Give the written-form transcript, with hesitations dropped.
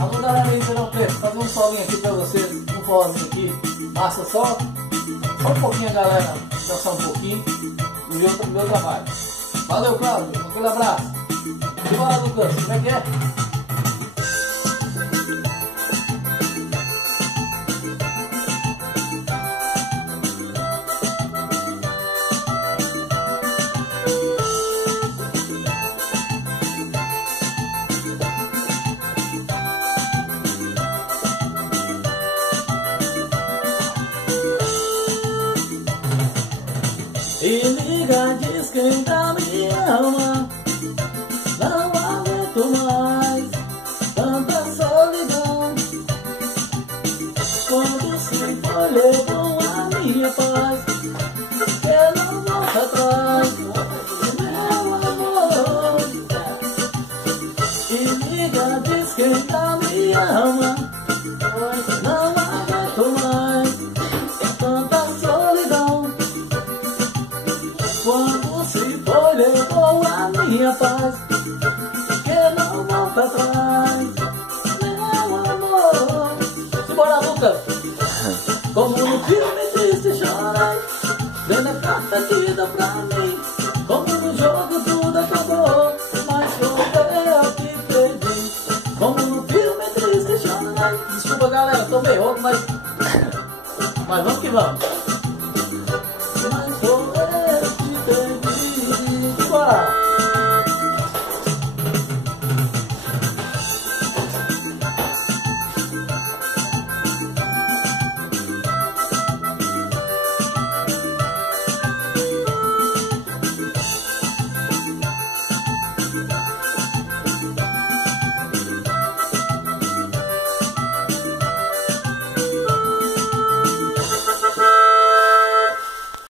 Alô galera aí, Ribeirão Preto, fazer um solinho aqui pra vocês, um forrozinho aqui, massa só um pouquinho a galera, dançar um pouquinho do meu trabalho. Valeu, Cláudio, aquele abraço. E bora, Lucas, como é que é? E liga, diz que ainda me ama. Não aguento mais tanta solidão. Quando se foi, levou a minha paz, que não volta atrás, meu amor. E liga, diz que ainda me ama. Não aguento mais tanta solidão. Quando se foi, levou a minha paz, que não volta atrás, meu amor. Simbora, Lucas! Como no filme triste chorei, vendo a carta tida pra mim.